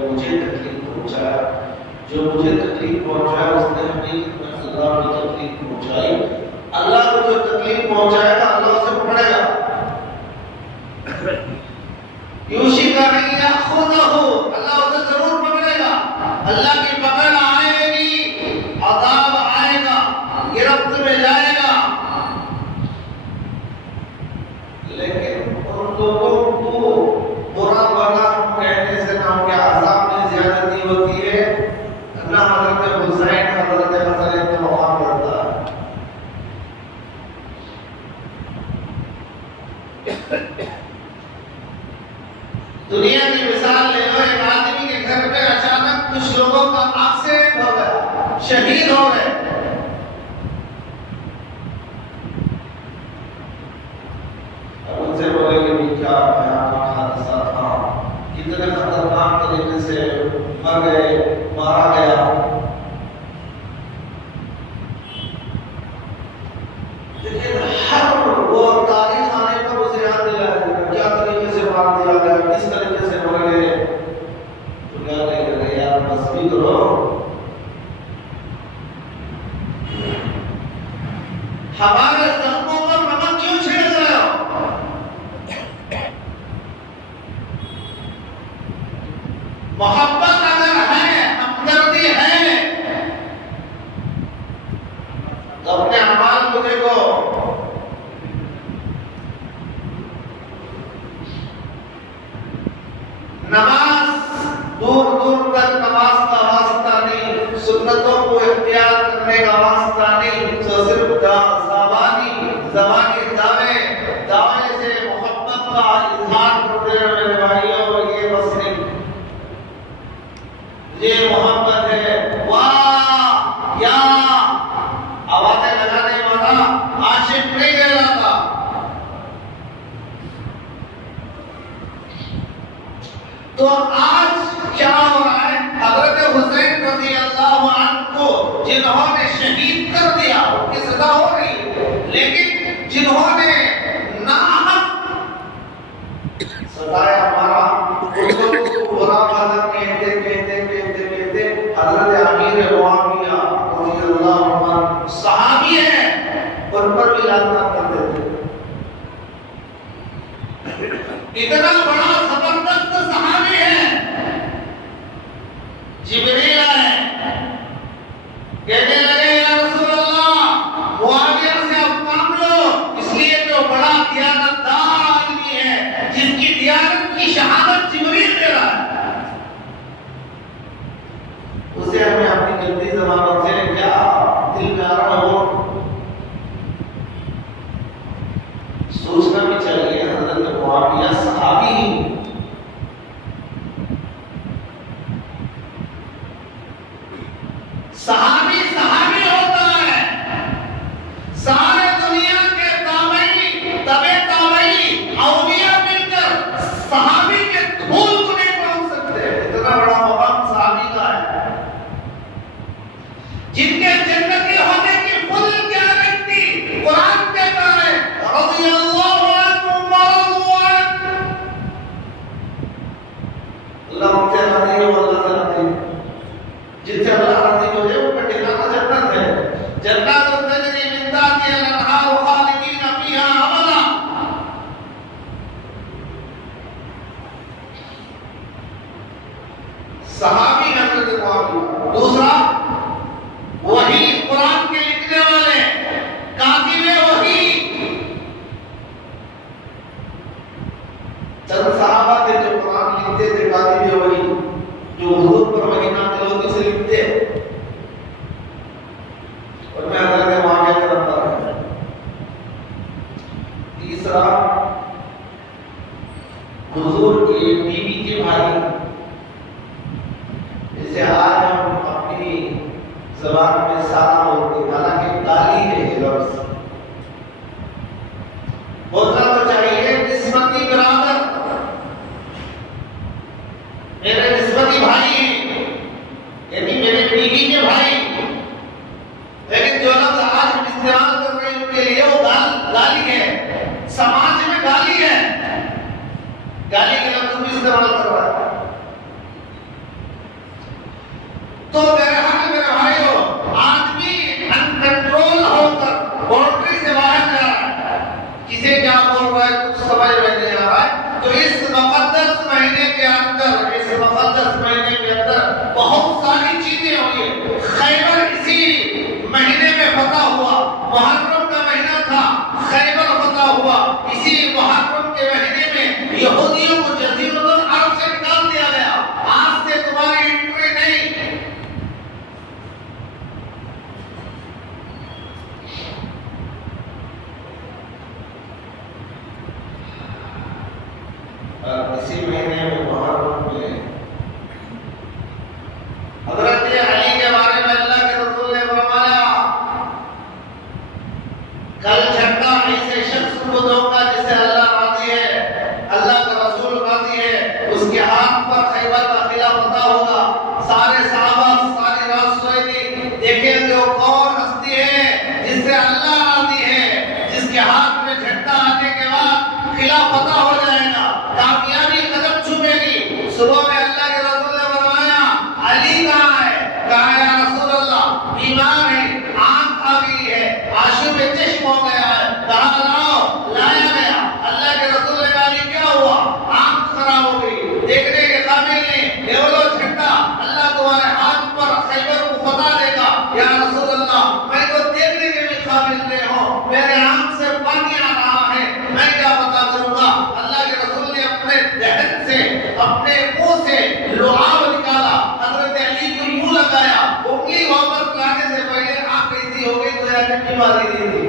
मुझे तकलीफ पहुंचाया, जो मुझे तकलीफ पहुंचाया उसने अपनी अल्लाह को तकलीफ पहुंचाई। अल्लाह को जो तकलीफ पहुंचाएगा अल्लाह उसे पकड़ेगा। यूशिका नहीं याखुदहु, अल्लाह उसे जरूर पकड़ेगा। अल्लाह की पकड़ आएगी, अज़ाब आएगा, गिरफ्त में जाएगा। लेकिन उन लोगों को बुरा भला कहने से ना उनके अज़ाब में ज़्यादती होती है, ना हज़रत हुसैन हज़रत हसन इब्न मुआविया पड़ता है। दुनिया की मिसाल ले लो, एक आदमी के घर में अचानक कुछ लोगों का एक्सीडेंट हो गया, शहीद हो गए। अब उनसे बोले कि क्या भयानक हादसा था, कितने खतरनाक तरीके से मर गए, मारा गया। लेकिन हर वो तारीख आने पर उसे याद दिलाया जाएगा क्या तरीके से मार दिया गया, किस तरीके से मर गए। तो क्या कहेंगे यार बस भी करो, हमारे जख्मों पर नमक क्यों छेड़ रहे हो। मोहब्बत अगर है, हमदर्दी है, तो अपने अमाल को देखो। नमाज दूर दूर तक नमाज का वास्ता नहीं, सुन्नतों को इख्तियार करने का वास्ता नहीं, तो सिर्फ ज़बानी दावे से मोहब्बत का इजहार करते हैं। मेरे भाइयों ये बस नहीं, ये मोहब्बत है। वाह या आवाजें लगाने वाला आशिक नहीं कहलाता। तो आज क्या हो रहा है, हज़रत हुसैन रज़ी अल्लाह अन्हु को जिन्होंने शहीद कर दिया उनकी सजा हो रही है, लेकिन जिन्होंने नाहक सताया मारा, उनको बुरा भला कहते हज़रत अमीर मुआविया रज़ी अल्लाह अन्हु सहाबी है, उन पर भी लानत कर देते। इतना बड़ा जबरदस्त सहाबी है। जिब्रील आए, कहने लगे या रसूल अल्लाह मुआविया से आप काम लो, इसलिए जो बड़ा दियानतदार आदमी है, जिसकी दियानत की शहादत जिब्रील दे रहा है, उसे हमें अपनी गंदी ज़बान से क्या दिल में आ रहा हो सोचना भी चाहिए। हज़रत मुआविया सहाबी, सहाबी होता है। सारे दुनिया के तबे ताबई औलिया मिलकर सहाबी के धूल को नहीं पहुंच सकते। इतना बड़ा मकाम सहाबी का है, जिनके जन्नती होने की फुल गारंटी कुरान कहता है रज़ी अल्लाहु अन्हु व रज़ू अन्हु। अल्लाह उनसे राज़ी हो, अल्लाह से राज़ी। जिससे अल्लाह राज़ी हो जाए उनका ठिकाना जन्नत है। जन्नतुन तजरी मिन ताहतिहा अल-अनहार खालिदीन फीहा अबदा। सहाबी हज़रत मुआविया। दूसरा वही कुरान के लिखने वाले कातिबे वही। चंद सहाबा थे जो कुरान लिखते थे, कातिबे वही, जो हुजूर पर वही नाज़िल होती से लिखते। और मैं हज़रत मुआविया का तरफदार हूं। तीसरा हुजूर के बीवी के भाई, जिसे आज हम अपनी ज़बान में साला बोलते, हालांकि गाली है ये लफ्ज़। बोलना तो चाहिए निस्बती बराबर, मेरे निस्बती भाई, यानी मेरे बीवी के भाई। लेकिन जो लफ्ज़ आज हम इस्तेमाल कर रहे हैं उनके लिए वो गाली है, समाज में गाली है, गाली के लफ्ज़ भी इस्तेमाल कर रहा है। हाथ में झंडा आने के बाद खिलाफत हो जाएगा, कामयाबी कदम छूमेगी। सुबह में अल्लाह के रसूल ने फरमाया अली कहाँ है? कहा या रसूल अल्लाह बीमार है, आंख आ गई है, आंसू में चश्म हो गया है। कहा लाओ, लाया गया। अल्लाह के रसूल ने कहा क्या हुआ? आंख खराब हो गई, देखने के काबिल नहीं। ले लो झंडा, अल्लाह तुम्हारे हाथ पर खैबर को फतह देगा। या रसूल अल्लाह मैं तो देखने के भी काबिल नहीं हूं, मेरे आंख से पानी आ रहा है, मैं क्या पता करूंगा? अल्लाह के रसूल ने अपने दहन से, अपने मुंह से लुआब निकाला, हजरत अली को यूं लगाया, उंगली वापस लाने से पहले आंख ऐसी हो गई तो यार बीमारी नहीं थी।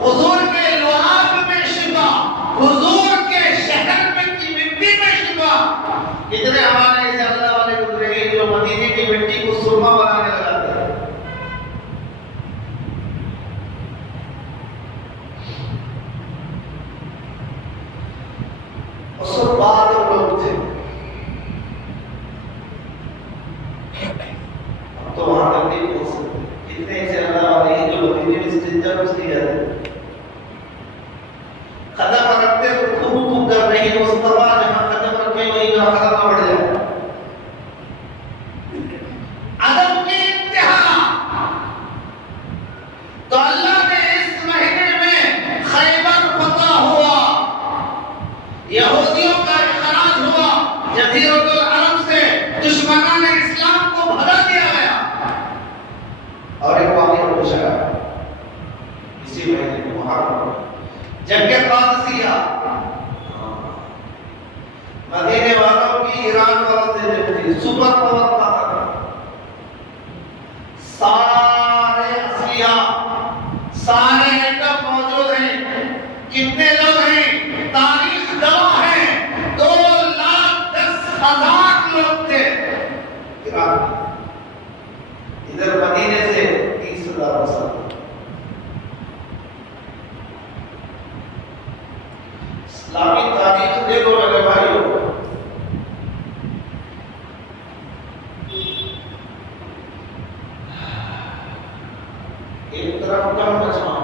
हुजूर के लुआब में शिफा, हुजूर के शहर में की मिट्टी में शिफा। इतने हमारे ऐसे अल्लाह वाले गुजरे जो मदीने की मिट्टी को सुरमा बनाने लगाते हैं। और बाद लोग थे, अब तो वहां तक नहीं पहुंच सकते। इतने ऐसे अल्लाह वाले हैं जो मदीने में जिंदा कुछ नहीं जाते, कदम रखते रुकू कर रही मुस्तफा, जहां कदम रखे वहीं का कदम बढ़ जाए। अदब की इंतहा। तो अल्लाह ने इस महीने में खैबर फतह हुआ, यहूदियों का इखराज हुआ, जज़ीरतुल अरब से दुश्मनान इस्लाम को भगा दिया गया। और एक वाक़या पूछा इसी महीने में मुहर्रम जंग कादसिया, मदीने वालों की ईरान वालों से जंग थी, सुपर पावर ताकत, सारे असलिया, सारे एटम मौजूद हैं। कितने लोग हैं? तारीख गवाह है 2,10,000 लोग थे ईरान में। इधर मदीने से 30,000 मुसलमान। इस्लामी तारीख देखो मेरे भाइयों, एक तरफ कम मजमा,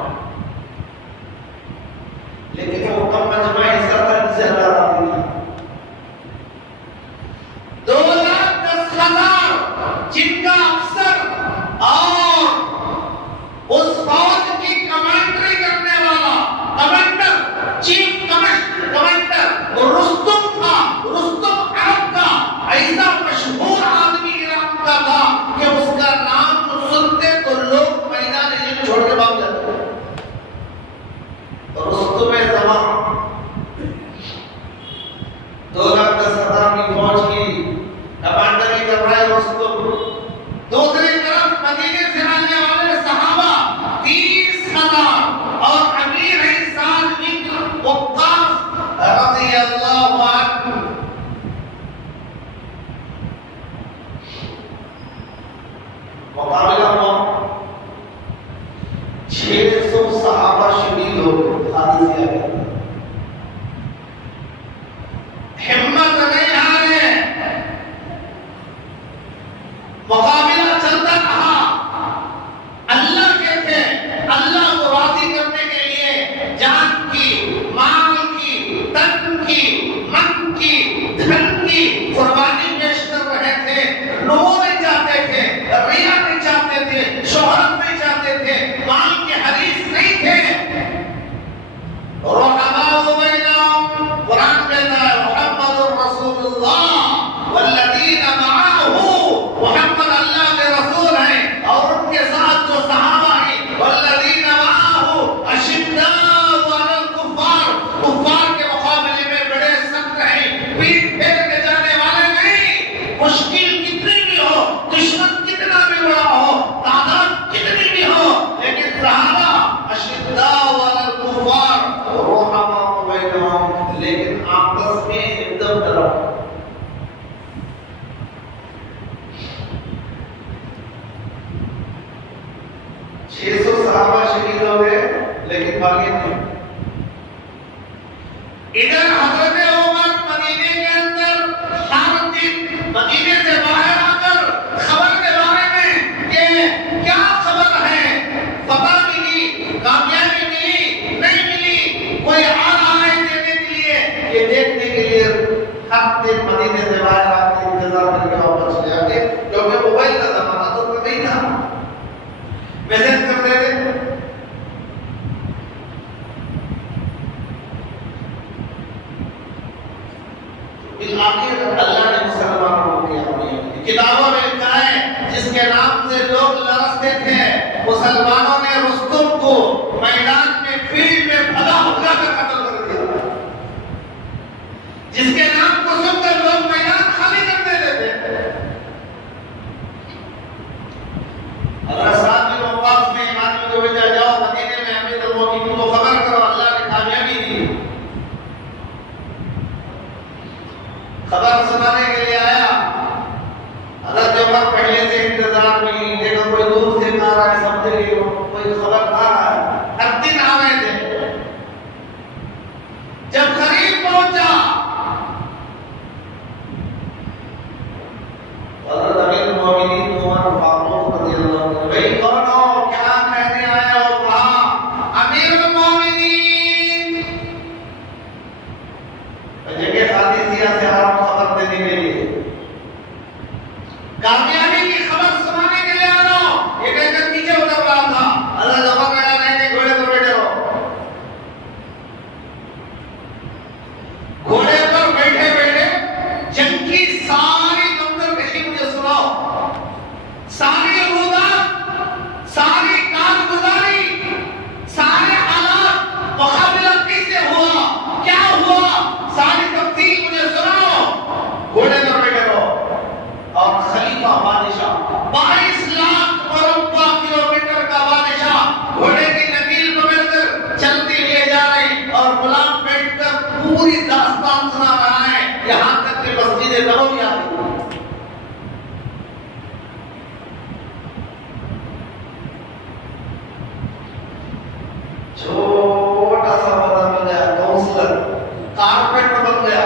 लेकिन वो कम मजमा हिस्सा था जिसे अल्लाह राजी था। 2,10,000 जिनका अफसर और उस फौज की कमांडरी करने वाला कमांडर, चीफ कमांडर रुस्तुम था। रुस्तुम अरब का ऐसा मशहूर आदमी ईरान का था कि उसका नाम तो सुनते तो लोग मैदान जंग छोड़ के भाग जाते। रुस्तुम ज़मान 2,10,000 की फौज की कमांडरी कर रहा है रुस्तुम। दूसरी तरफ मदीने से आने वाले सहाबा 30,000 और अमीर है साद बिन वक्कास रज़ियल्लाहु अन्हु। मुकाबला हुआ, 600 सहाबा शहीद हो गए कादिसिया में। हिम्मत नहीं हारे, मुकाबला चलता रहा। अल्लाह के थे, अल्लाह को राजी करने के लिए जान की, माल की, तन की, मन की, धन की कुर्बानी पेश कर रहे थे। लोग नहीं चाहते थे, रिया नहीं चाहते थे, शोहरत नहीं चाहते थे, माल के हरीस नहीं थे। कुरान कहता है मुहम्मदुर रसूलुल्लाह वल्लज़ीना मअहू, मुहम्मद अल्लाह के रसूल हैं और उनके साथ जो सहाबा हैं, वल्लज़ीना मअहू अशिद्दाउ अलल कुफ़ार, कुफ़ार के मुकाबले में बड़े सख्त हैं, पीठ फेर के जाने वाले नहीं। मुश्किल कितनी भी हो, दुश्मन कितना भी बड़ा हो, तादाद कितनी भी हो, लेकिन सहाबा अशिद्दाउ अलल कुफ़ार रुहमाउ बैनहुम, लेकिन आपस में एकदम डरा। 600 सहाबा शहीद हो गए, लेकिन भागे नहीं। इधर हजरत उमर मदीने के अंदर हर दिन मदीने से बाहर आकर खबर के बारे में कि ये देखने के लिए हर दिन मदीने से बाहर आके इंतजार करके वापस चले आते, क्योंकि मोबाइल का जमाना तो नहीं था, मैसेज करते थे। इस आखिर अल्लाह ने मुसलमानों को दिया, किताबों में लिखा है जिसके नाम से लोग लरसते थे, मुसलमानों ने रुस्तुम को मैदान में फील्ड में भगा भगा कर कत्ल कर दिया। जिसके नाम को सुनकर लोग मैदान खाली कर देते थे। अल्लाह साहब ने वक्स में इमाम को भेजा, जाओ मदीने में अमीरुल मोमिनीन को खबर करो, अल्लाह ने कामयाबी दी। खबर सुनाने के लिए आया, हज़रत उमर पहले से इंतजार में, देखो कोई दूर से आ रहा है, समझे कोई खबर आ रहा है, हर दिन आ रहे थे। जब करीब पहुंचा हज़रत अमीरुल मोमिनीन उमर फारूक रज़ियल्लाहु अन्हु, भाई कौन हो, क्या कहने आए हो? कहा अमीरुल मोमिनीन, जगह कादिसिया से आप खबर देने के लिए, कामयाबी की खबर सुनाने के लिए आ रहा हूं। ये कहकर पीछे उतर रहा था, अल्लाह जवाब देना नहीं, घोड़े पर बैठे रहो। घोड़े पर बैठे बैठे जंग की सारी मंजरकशी मुझे सुनाओ, सारी रुदात, सारी कारगुजारी, सारे हालात, मुकाबला कैसे हुआ, क्या हुआ, सारी तफसील मुझे सुनाओ। घोड़े पर बैठे रहो। और खलीफा बादशाह 22 लाख मुरब्बा किलोमीटर का बादशाह घोड़े की नकील पकड़कर चलती ले जा रही, और गुलाम बैठकर पूरी दास्तान सुना रहा है, यहां तक कि मस्जिद नबवी आ गई। छोटा सा पता मिल गया, काउंसलर कारपेंटर बन गया।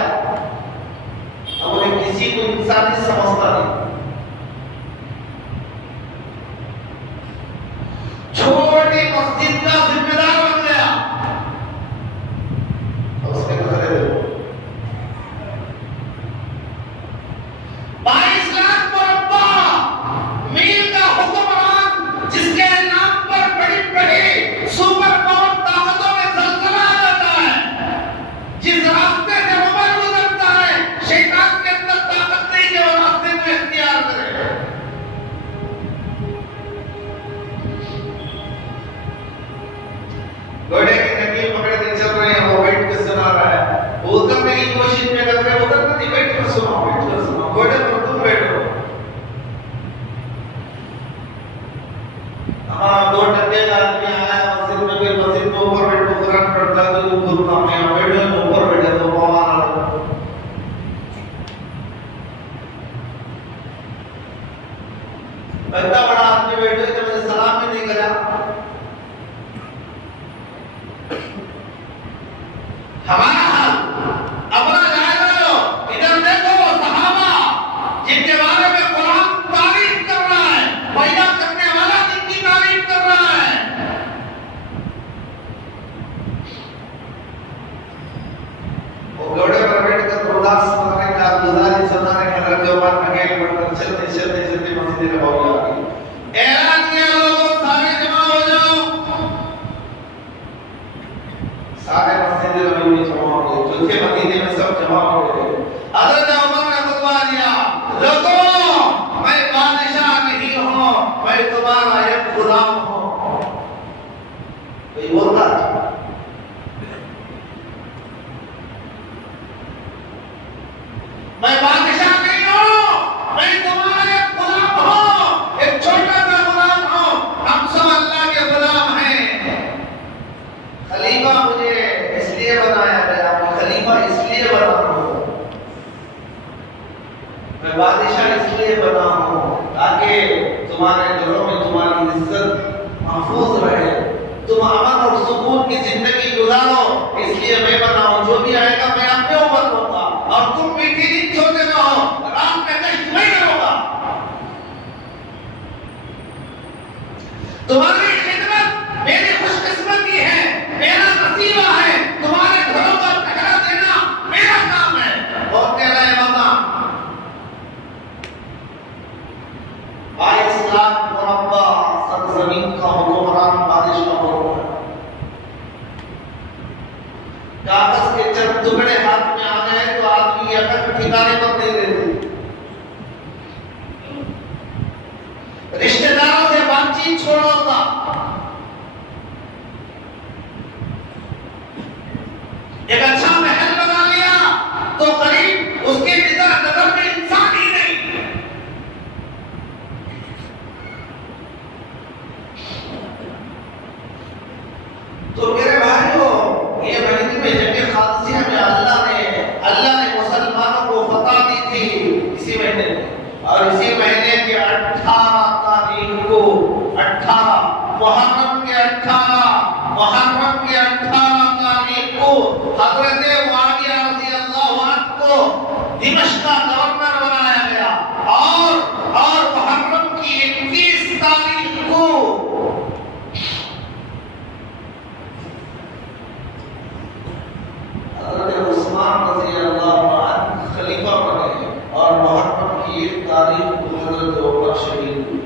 अब उन्हें किसी को इंसान नहीं समझता नहीं। छोटी मस्जिद का जिम्मेदार बन गया। अब उसने कहा 22 लाख मुरब्बा मील का हुक्मरान, जिसके नाम पर बड़ी बड़ी सुपर पावर ताकतों में जलजला आ जाता है, जिस रास्ते से उमर गुजरता है, शैतान के अंदर ताकत नहीं कि वो रास्ते को इख्तियार करे। घोड़े की नकील पकड़ के चल रहे हैं, वो बैठ के सुना रहा है, वो उतरने की कोशिश में कर रहे, उतर नहीं, बैठ कर सुनो, बैठ कर सुनो, घोड़े पर तुम बैठो। हाँ, 2 टके का आदमी आया मस्जिद में, कोई मस्जिद में ऊपर बैठो, कुरान पढ़ता है, तो ऊपर काम में बैठो, ऊपर बैठे तो पवार आ रहा। इतना बड़ा आदमी बैठे तो मुझे सलाम भी नहीं करा। हमारा हाल अपना जायजा लो, इधर देखो सहाबा जिनके बारे में कुरान तारीफ कर रहा है, पैदा करने वाला जिनकी तारीफ कर रहा है। वो घोड़े पर बैठकर उदास सुनाने का, गुजारी सुनाने का, रजवान अकेले बढ़कर चलते चलते चलते मस्जिद में पहुंच गए। ऐलान किया, लोगों सारे जमा हो जाओ। सारे मस्जिद में जमा हो गए, जो थे मदीने में सब जमा हो गए। हज़रत उमर ने खुतबा दिया, लोगों मैं बादशाह नहीं हूं, मैं तुम्हारा एक गुलाम हूं। कोई बोलता मैं बादशाह नहीं हूं, मैं तुम्हारा एक गुलाम हूं, एक छोटा सा गुलाम हूं, हम सब अल्लाह के गुलाम हैं। खलीफा मुझे इसलिए बनाया गया, खलीफा इसलिए बना हूं, मैं बादशाह इसलिए बना हूं ताकि तुम्हारे घरों में तुम्हारी इज्जत महफूज रहे, तुम अमन और सुकून की जिंदगी गुजारो, इसलिए मैं बना हूं। जो भी आएगा मैं अपने ऊपर लूंगा, और तुम मीठी नींद सोते रहो, रात में कष्ट नहीं करूंगा। तुम्हारी खिदमत मेरी खुशकिस्मती है, मेरा नसीबा है, तुम्हारे घरों का पहरा देना मेरा ठिकाने पर नहीं रहती। रिश्तेदारों से बातचीत छोड़ो था, एक अच्छा महल बना लिया तो करीब उसके नजर में इंसान ही नहीं। तो मेरे भाइयों, ये महीने में जंग खादसिया में अल्लाह ने मुसलमानों को फतह दी थी इसी महीने, और इसी महीने के 18 तारीख को 18 मुहर्रम के 18 तारीख को हजरत मुआविया रज़ियल्लाहु अन्हु को दिमश्क का गवर्नर बनाया गया, और मुहर्रम की 21 तारीख को हजरत उस्मान रज़ियल्लाहु अन्हु खलीफा बने, और मुहर्रम की 1 तारीख को हजरत उमर शहीद हुए।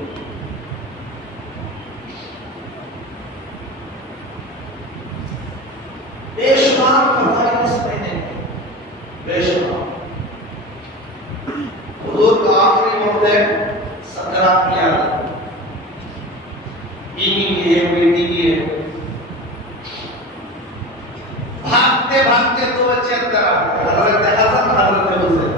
बेशुमार फज़ाइल इस महीने में, बेशुमार। हुजूर का आखिरी वक्त है, सकरात की हालत, बीवी की है, बेटी की है, भागते भागते 2 बच्चे अंदर आ गए, हजरत हसन, हजरत हुसैन।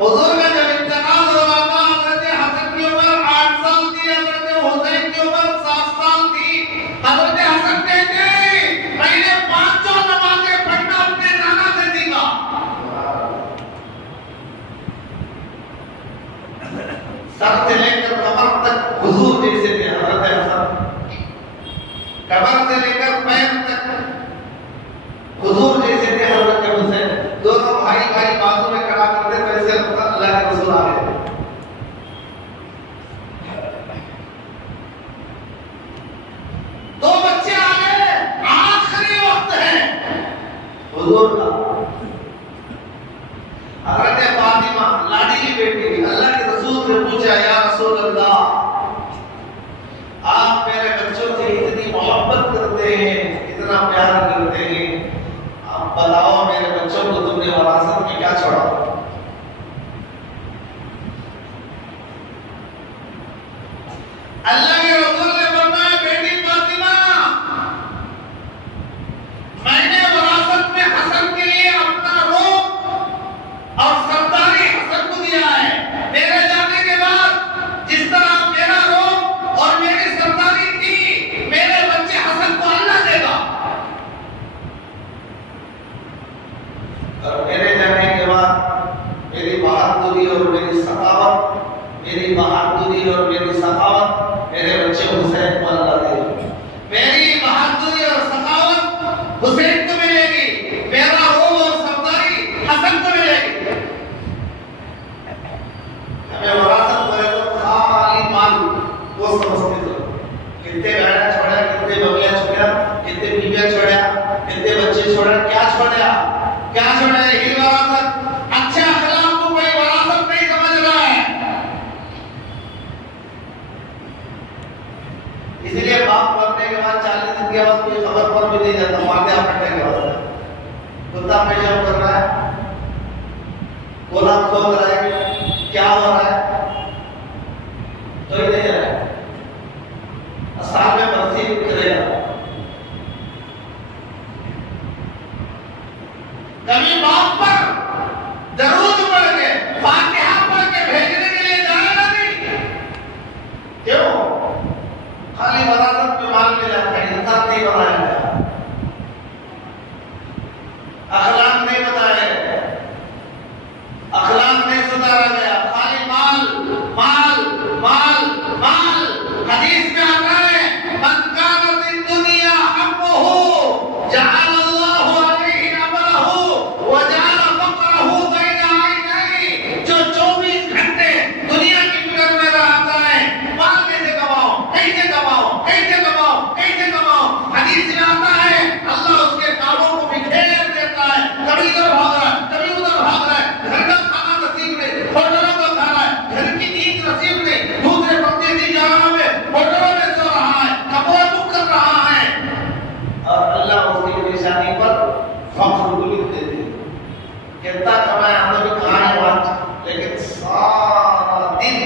हुजूर का जब इंतकाल हो रहा था, हजरत हसन की उम्र 8 साल थी, हजरत हुसैन की उम्र 7 साल थी। हजरत हसन कहते हैं, मैंने 5 नमाजें पढ़ना अपने नाना से सीखा। सर से लेकर कमर तक हुजूर जैसे थे हजरत हसन, कमर से लेकर पैर तक हुजूर जैसे थे हजरत हुसैन। दोनों भाई बाजू में खड़ा करते तो ऐसे लगता अल्लाह के रसूल आ गए। दो बच्चे आ गए, आखिरी वक्त है हुजूर का। हजरत फातिमा लाडली बेटी अल्लाह के रसूल ने पूछा, या रसूल अल्लाह, आप मेरे बच्चों से इतनी मोहब्बत करते हैं, इतना प्यार करते हैं, आप बताओ मेरे बच्चों को तुमने विरासत में क्या छोड़ा? अल्लाह के रसूल ने फरमाया, बेटी फातिमा, मैंने विरासत में हसन के लिए अपना रूप और सरदारी हसन को दिया है। मेरे जाने के बाद जिस तरह मेरा रूप और मेरी सरदारी थी, मेरे बच्चे हसन को अल्लाह देगा, और मेरे जाने के बाद मेरी बहादुरी और मेरी सखावत मेरे बच्चे हुसैन को अल्लाह देगा। मेरी बहादुरी और सखावत हुसैन को मिलेगी, मेरा रूप और सरदारी हसन को मिलेगी। हमें विरासत में तो खाली माल वो समझते थे, कितने गाड़ियां छोड़ा, कितने बंगले छोड़ा, कितने बीवियां छोड़ा, कितने बच्चे छोड़ा, क्या छोड़ा, यही विरासत। अच्छे अखलाक को कोई विरासत नहीं समझ रहा है। इसलिए बाप मरने के बाद 40 दिन के बाद कोई खबर पर भी नहीं जाता, मारते अपने के बाद कुत्ता पेशाब कर रहा है, गोला खोद रहा है, क्या हो रहा है तो ही नहीं रहा है। साल में बरसी करेगा, कभी बाप पर दरूद पढ़ के, फातिहा पढ़ के भेजने के लिए जाएगा नहीं। क्यों? खाली विरासत में माल मिला है, इंसान नहीं बनाया गया, अखलाक नहीं बताया गया, अखलाक नहीं सुधारा गया, खाली माल माल माल माल। हदीस में आता है, मन कानत दुनिया हम्मुहु जअल अल्लाहु अलैहि अमरहु व जअल कितना कमाए हम लोग कहाँ है बात, लेकिन सारा दिन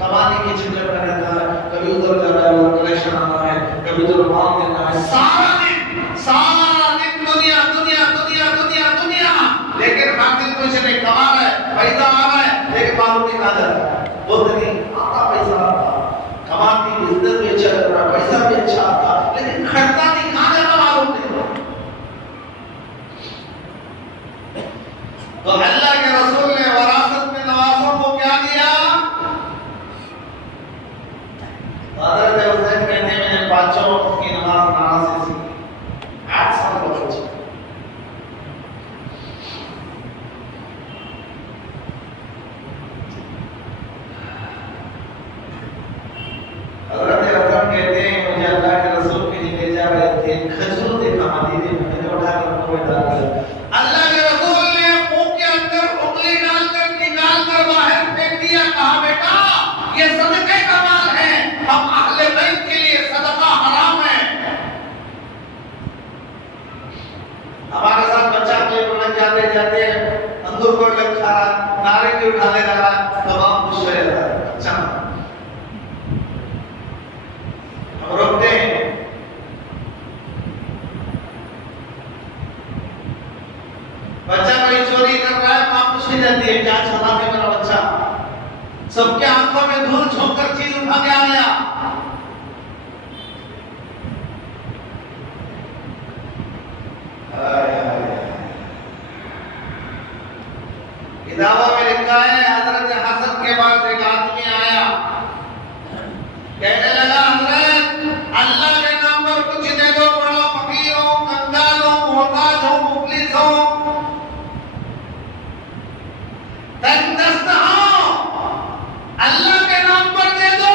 कमाने की चक्कर में रहता है, कभी उधर जा रहा है कलेक्शन आना है, कभी उधर माल देना है, सारा दिन दुनिया दुनिया दुनिया दुनिया दुनिया, लेकिन हासिल कुछ नहीं, कमा रहा है, पैसा आ रहा है, लेकिन मालूम नहीं कहाँ जा रहा है, बोलते नहीं आता पैसा आता, कमाती बिजनेस भी अच्छा कर रहा, पैसा भी अच्छा आता, लेकिन खर्चा नहीं, कहाँ जाना मालूम नहीं। तो अल्लाह के रसूल ने वरासत में नवासों को क्या दिया? हज़रत हुसैन कहते हैं मैंने 5 वक्त की नमाज नाना से सीखी, 8 साल का बच्चा। हज़रत हुसैन कहते हैं मुझे अल्लाह के रसूल के लिए ले जा रहे थे, खजूर देखा मदीने में, मैंने उठा कर मुंह में डाल दिया। अल्लाह के रसूल ने मुंह के अंदर उंगली डालकर निकाल कर बाहर फेंक दिया, कहा बेटा ये सदक़े का माल है, हम अहले बैत के लिए सदका हराम है। हमारे साथ बच्चा के बोलने जाते जाते अंगूर को लग खा रहा, नारियल उठा ले जा रहा, तमाम खुश हो जाता है। अच्छा हम रोकते हैं, बच्चा कोई चोरी कर रहा है, मां पूछ जाती है क्या चला है मेरा बच्चा, सबके आंखों में धूल झोंक कर चीज उठा के आ गया। किताबों में लिखा है हजरत हसन के पास एक आदमी आया, कहने लगा हजरत अल्लाह के नाम पर कुछ दे दो, बड़ा फकीर हो, कंगाल हो, मोहताज हो, मुफलिस हो, तंगदस्त हो, अल्लाह के नाम पर दे दो।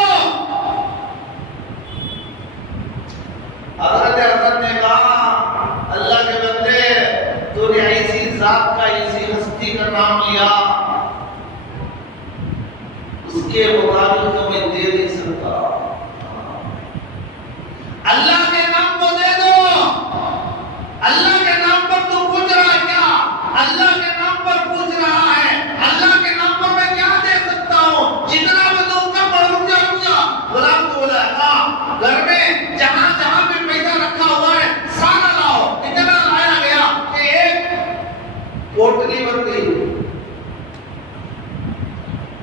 हजरत हसन ने कहा अल्लाह के बंदे तूने ऐसी जात का, ऐसी हस्ती का नाम लिया, उसके मुताबिक तो मैं दे नहीं सकता, अल्लाह के नाम को दे दो। अल्लाह के नाम पर तू पूछ रहा है क्या? अल्लाह के नाम पर पूछ रहा है, अल्लाह के नाम पर मैं क्या दे सकता हूँ, जितना मैं दूंगा बढ़ूंगा। गुलाम को बोला घर में जहां जहां पे पैसा रखा हुआ है सारा लाओ, इतना लाया गया कि एक पोटली बन गई।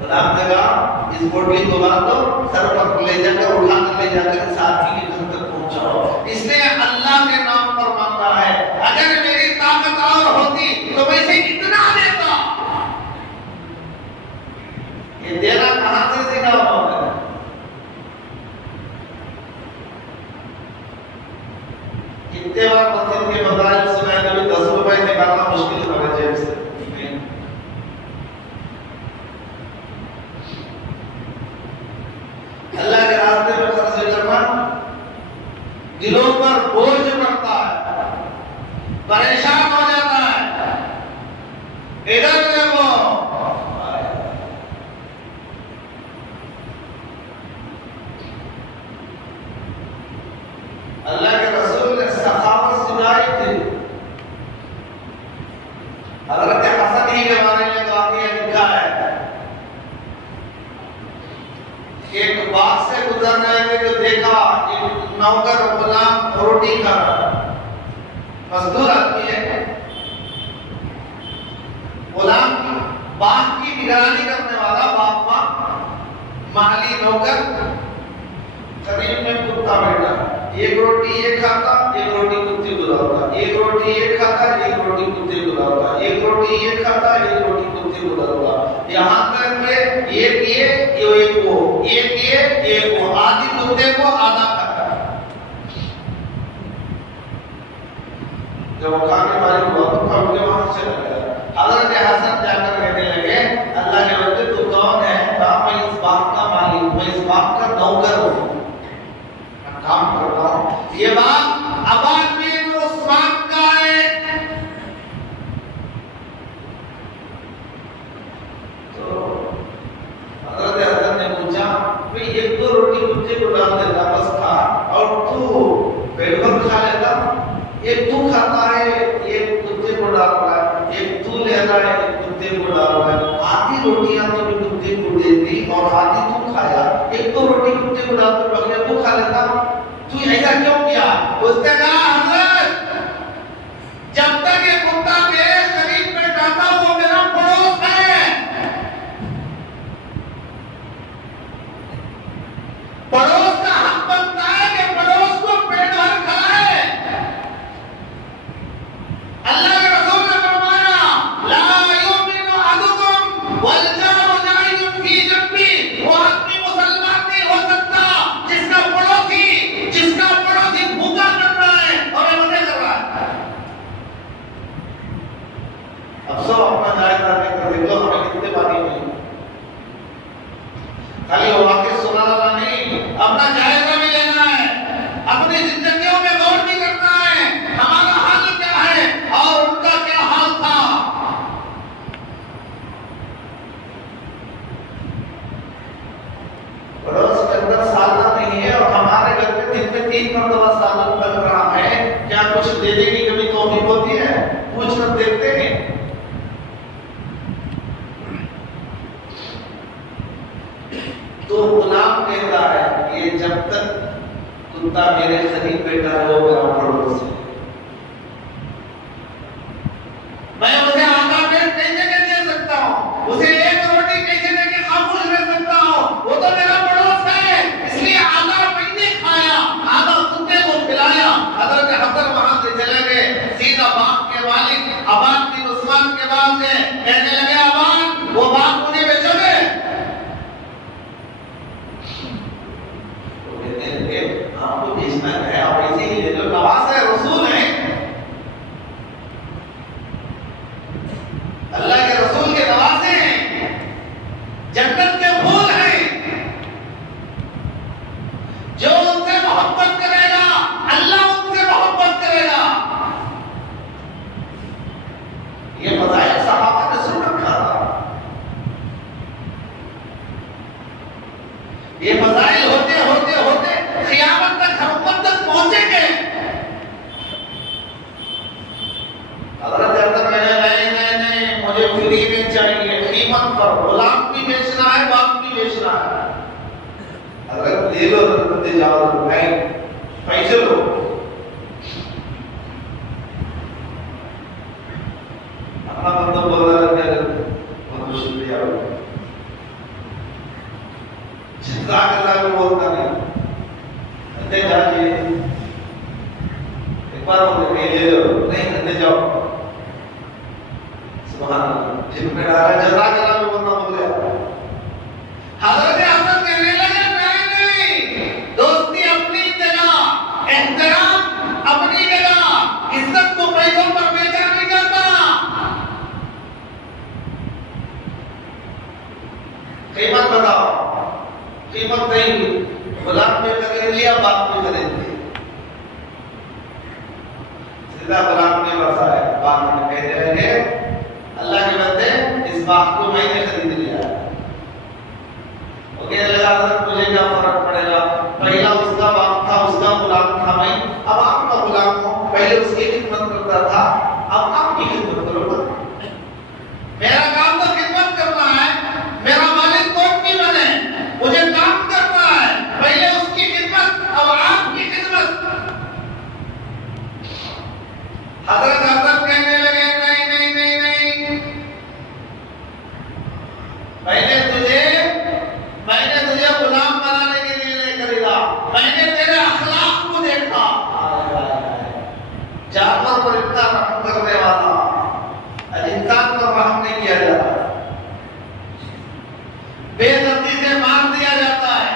गुलाम ने कहा इस पोटली को बांध दो, सर पर ले जाकर उठा कर ले जाकर साथी के घर तक पहुंचाओ। इसने अल्लाह के नाम पर मांगा है, अगर मेरी ताकत और होती तो मैं इसे कितना देता। ये देना कहां से सीखा हुआ है? कितने बार मस्जिद के मसाजिद से मैंने कभी 10 रुपए निकालना मुश्किल था मेरे जेब से। अल्लाह के रास्ते में खर्च करना दिलों पर बोझ पड़ता है, परेशान हो जाता है। इधर देखो अल्लाह के रसूल ने सखावत सिखाई थी। हज़रत हसन ही के बारे में वाक़या लिखा है, एक बाग से गुजर रहे थे तो देखा एक नौकर गुलाम रोटी खा रहा, मजदूर आदमी है, गुलाम बाग की निगरानी करने वाला, बाग मां माली नौकर, करीब में कुत्ता बैठा, एक रोटी ये खाता, एक रोटी कुत्ते को डालता, एक रोटी ये खाता, एक रोटी कुत्ते को डालता, एक रोटी ये खाता, एक रोटी कुत्ते को डालता, यहाँ तक में ये एक वो, एक वो, आधी कुत्ते को आधा खाता। जब खाने वाले हुआ तो खा के वहां से चला गया। हज़रत हसन जाकर कहने लगे अल्लाह के बंदे तू कौन है? कहा मैं इस बाग का मालिक, मैं इस बाग का नौकर हूँ, काम कर रहा हूं। ये बात अब्बास बिन उस्मान का है। तो हज़रत हसन ने पूछा भाई एक दो रोटी कुत्ते को डाल देता बस खा, और तू पेट भर खा लेता, एक तू खाता है, एक कुत्ते को डाल रहा है, एक तू ले कह रहा है कुत्ते को डालो है, आधी रोटियां तो कुत्ते को दे दी और आधी तू खाया, एक तो रोटी कुत्ते को डाल तो बकरिया तू खा लेता, तू ऐसा क्यों किया? उसने कहा हजरत जब तक ये कुत्ता मेरे शरीर पे जाता वो मेरा पड़ोस है, पड़ोस का हक बनता है कि पड़ोस को पेट भर खाए। अल्लाह के रसूल ने फरमाया ला युमिनु अहदुकुम वल जारु जाइदुन फी जंबी, वो आदमी मुसलमान नहीं हो सकता जिसका पड़ोसी भूखा कर रहा है और मजे कर रहा है। अब सब अपना जायजा लेकर देख लो हमें कितने पानी मिले, खाली वाक़ई सुनाना नहीं, अपना जायजा भी लेना है, अपनी जिंदगियों में गौर भी करना है हमारा हाल क्या है और उनका क्या हाल था। पड़ोस के अंदर सालन नहीं है और हमारे घर में दिन में 3 मरतबा सालन बन रहा है, क्या कुछ देने की कभी तौफीक होती है? पूछ कर देखते हैं। तो गुलाम कहता है कि जब तक कुत्ता मेरे शरीर पे डाले वो मेरा पड़ोस है, मैं उसे आधा पेट कैसे दे सकता हूँ, उसे एक रोटी कैसे देके खामोश रह सकता हूँ, वो तो मेरा पड़ोस है, इसलिए आधा मैंने खाया आधा कुत्ते को खिलाया। हजरत हसन वहां से चले गए, सीधा बाप के मालिक अबान बिन उस्मान के पास गए, कहने लगे अबान वो बाप मुझे बेचोगे? आपको बेचना है, आप ऐसे ही ले लो, नवाज है, रसूल है, अल्लाह के रसूल के नवासे हैं, जन्नत के फूल हैं, जो उनसे मोहब्बत करेगा अल्लाह उनसे मोहब्बत करेगा। ये फज़ाइल सहाबा ने सुन रखा था, ये फज़ाइल होते होते होते क़यामत तक हम तक पहुंचेंगे। हज़रत अहमद नहीं मुझे फ्री में चाहिए, कीमत पर, गुलाम भी बेचना है बाप भी बेचना है। हज़रत ले लो, दे जाओ, नहीं पैसे लो। अपना बंदा बोल रहा है बहुत शुक्रिया, जितना अल्लाह को बोलता नहीं अंदर जाइए, एक बार बोले ले लो, नहीं अंदर जाओ, सुभान अल्लाह, जिन पे डाला जज़ाकल्लाह में बोलना बोल गया। हज़रत अहमद कहने लगे नहीं, दोस्ती अपनी जगह, एहतराम अपनी जगह, इज्जत को पैसों पर बेचा नहीं जाता। कीमत बताओ, कीमत नहीं, गुलाम ने खरीद लिया बाप ने खरीद लिया, सीधा गुलाम ने बसा है, बाप ने कहने लगे अल्लाह के बंदे इस बाप को मैंने खरीद लिया है। वो कहने लगा मुझे क्या फर्क पड़ेगा, पहला उसका बाप था, उसका गुलाम था मैं, अब आपका गुलाम हूं, पहले उसकी खिदमत करता था, अब आपकी खिदमत करूंगा। मेरा काम तो खिदमत करना है, मेरा मालिक कौन भी बने, मुझे काम करना है, पहले उसकी खिदमत अब आपकी खिदमत। हज़रत हसन कहने लगे नहीं नहीं नहीं नहीं, मैंने तुझे गुलाम बनाने के लिए नहीं खरीदा, मैंने तेरे अखलाक को देखा, जानवर पर इतना रहम करने वाला, इंसान पर रहम नहीं किया जाता, बेदर्दी से मार दिया जाता है।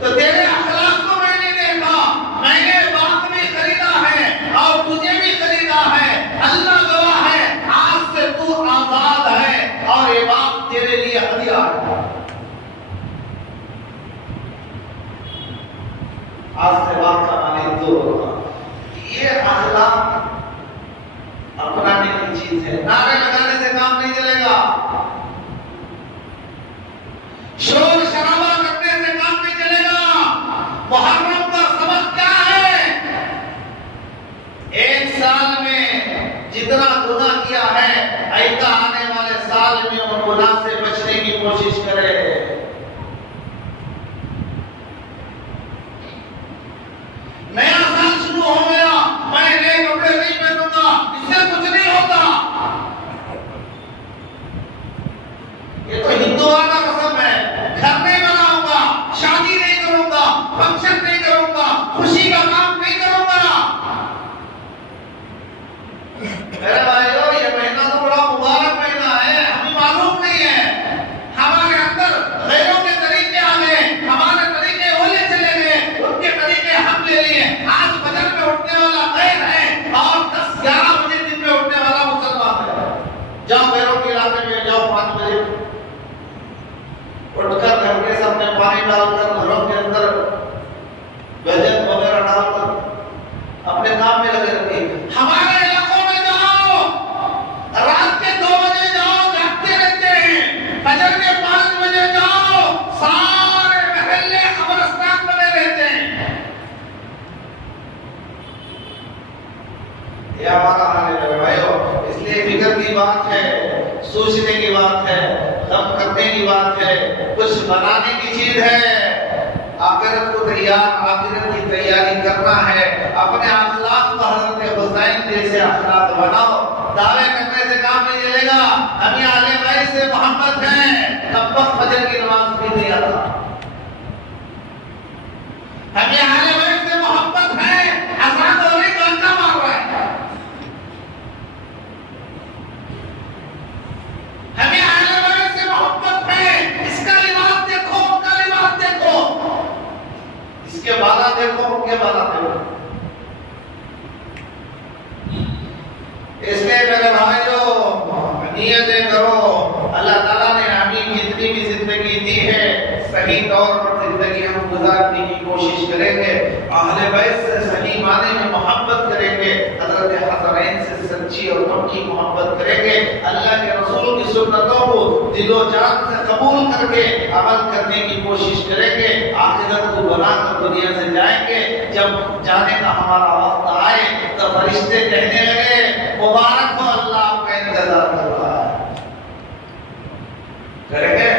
तो तेरे अखलाक को मैंने देखा, मैंने बाप भी खरीदा है और तुझे भी खरीदा है, अल्लाह गवाह है, आज से तू आजाद है और ये बात तेरे लिए हदिया है। आज से बात का मालिक तो ये अखलाक अपनाने की चीज है, नारे लगाने से काम नहीं चलेगा, शोर शराबा करने से काम नहीं चलेगा। मुहर्रम का सबक क्या है? जितना गुनाह किया है आइंदा आने वाले साल में उन गुनाह से बचने की कोशिश करे। नया साल शुरू हो गया, मैं नए कपड़े नहीं पहनूंगा, इससे कुछ नहीं होता। ये तो हिंदुओं का कसम है। घर नहीं बनाऊंगा, शादी नहीं करूंगा, फंक्शन नहीं करूंगा, खुशी का काम नहीं करूंगा। मेरे भाइयों, ये महीना तो बड़ा मुबारक महीना है, हमें मालूम नहीं है, हमारे अंदर गैरों के तरीके आ गए, हमारे तरीके ओले चले गए, उनके तरीके हम ले लिए। आज फजर में उठने वाला गैर है और 10-11 बजे दिन में उठने वाला मुसलमान है। जाओ गैरों के इलाके में जाओ, 5 बजे उठकर घर के सामने पानी डालकर घरों के अंदर व्यंजन वगैरह डालकर अपने काम में लगे रहते हैं। हमारे इलाकों में जाओ, रात के 2 बजे जाओ, जागते रहते हैं। फजर के 5 बजे जाओ, सारे महल्ले कब्रिस्तान बने रहते हैं। ये हमारा हाल है मेरे भाइयों। इसलिए फिक्र की बात है, सोचने की बात है, गम करने की बात है, कुछ बनाने की चीज है। आखिरत को तैयार, आखिरत की तैयारी करना है। अपने अखलाक को हज़रत हुसैन जैसे अखलाक बनाओ। दावे करने से काम नहीं चलेगा। हमें आले बैत से मोहब्बत है, तब तक फजर की नमाज भी नहीं आता। हमें आले बैत से मोहब्बत है, हसन और एक अंडा मार रहा है। हमें आले बैत से मोहब्बत है, इसका लिबास देखो, उनका लिबास देखो, इसके बाला देखो, उनके बाला देखो। इसलिए मेरे भाइयों, नियतें करो। अल्लाह ताला ने हमें जितनी भी जिंदगी दी है, सही तौर पर जिंदगी हम गुजारने की कोशिश करेंगे। अहले बैत से सही माने में मोहब्बत करेंगे। हज़रत हसनैन से सच्ची और पक्की मोहब्बत करेंगे। अल्लाह के रसूल की सुन्नतों को दिलो जान से कबूल करके अमल करने की कोशिश करेंगे। आखिरत को बनाकर दुनिया से जाएंगे। जब जाने का हमारा वक्त आए तो फरिश्ते कहने लगे, मुबारक हो, अल्लाह आपका इंतजार कर रहा है। करेंगे?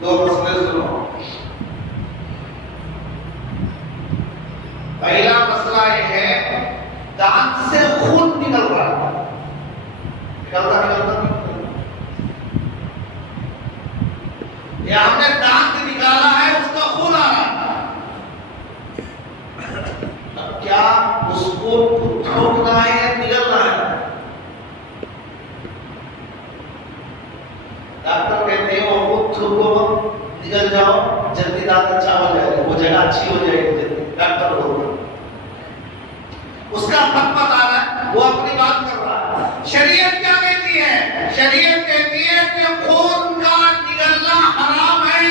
दो मसले सुनो। पहला मसला यह है, दांत से खून निकल रहा है। निकलता या हमने दांत निकाला है, उसका खून आ रहा है। अब क्या उसको थूकना है या निगलना है? डॉक्टर कहते हैं वो थूको, निगल जाओ, जल्दी दांत अच्छा हो जाएगा, वो जगह अच्छी हो जाएगी जल्दी। डॉक्टर बोलते उसका फतवा आ रहा है, वो अपनी बात कर रहा है। शरीयत क्या कहती है? शरीयत कहती है कि खून का निकलना हराम है।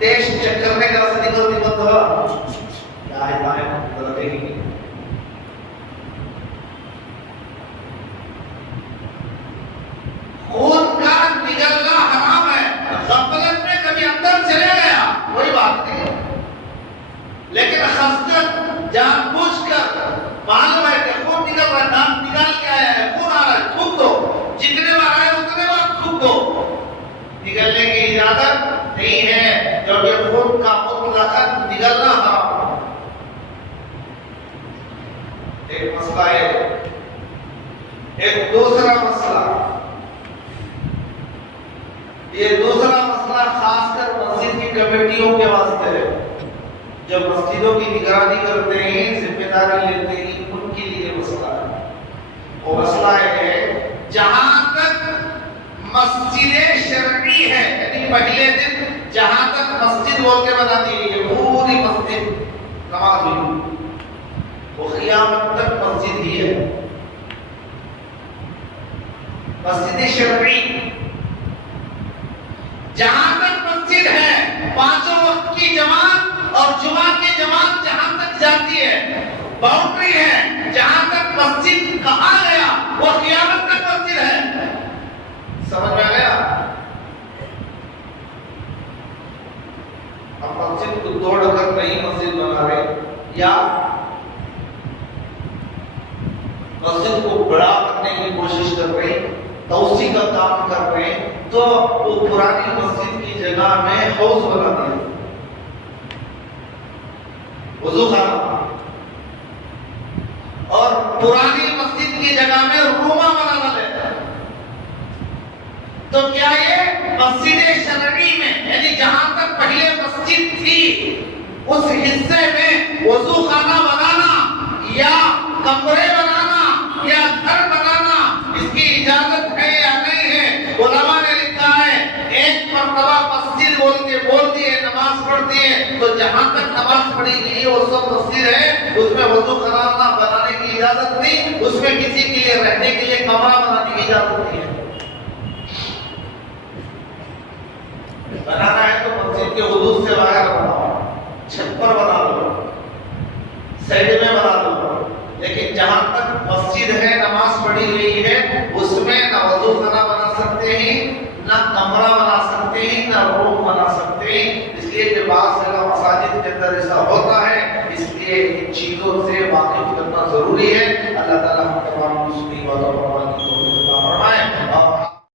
टेस्ट चेक करने का रास्ता निकलती बंद हुआ, दाएं बाएं बदलेगी। खून का निकलना हराम है। गफलत में कभी अंदर चले गया कोई बात नहीं, लेकिन खसकत जानबूझकर मालूम है कि खून निकल रहा है, दांत निकाल के आया है, खून आ रहा है, थूक दो। जितने बार आए उतने बार थूक दो। निकलने की इजाजत नहीं है, क्योंकि खून का मुतलकन निकलना हराम। एक मसला है। एक दूसरा मसला, ये दूसरा मसला खासकर मस्जिद की कमेटियों के वास्ते है। जो मस्जिदों की निगरानी करते हैं, जिम्मेदारी लेते हैं, उनके लिए मसला है। वो मसला है, जहां तक मस्जिद शरई है, यानी पहले दिन जहां तक मस्जिद बोल के बनाती है, ये पूरी मस्जिद नमाज हुई, वो क़ियामत तक मस्जिद ही है। मस्जिद शरई जहां तक मस्जिद है, 5 वक्त की जमात और जुमा की जमात जहां तक जाती है, बाउंड्री है, जहां तक मस्जिद कहा गया वो क़ियामत तक मस्जिद है। मस्जिद को बड़ा करने की कोशिश कर रहे हैं, तौसी का काम कर रहे हैं, तो वो पुरानी मस्जिद की जगह में हाउस बना दिया, वजू खाना, और पुरानी मस्जिद की जगह में रूमा बनाना लेता। तो क्या ये मस्जिद शरई में, यानी जहां तक पहले मस्जिद थी उस हिस्से में वजू खाना बनाना या कमरे बनाना या घर बनाना, इसकी इजाजत है या नहीं है? उलमा ने लिखा है, एक मर्तबा मस्जिद बोल दिए, नमाज पढ़ दिए, तो जहां तक नमाज पढ़ी गई वो सब मस्जिद है, उसमें वजू खाना बनाने की इजाजत नहीं, उसमें किसी के लिए रहने के लिए कमरा बनाने की इजाजत नहीं है। बनाना है तो मस्जिद के हुदूद से बाहर बनाओ, छत पर बना लो, साइड में बना लो, लेकिन जहां तक मस्जिद है, नमाज पढ़ी गई है, उसमें न वजू खाना बना सकते हैं, न कमरा बना सकते हैं, न रूम बना सकते हैं। इसलिए जब बात जगह मसाजिद के अंदर ऐसा होता है, इसलिए इन चीजों से वाकिफ करना जरूरी है।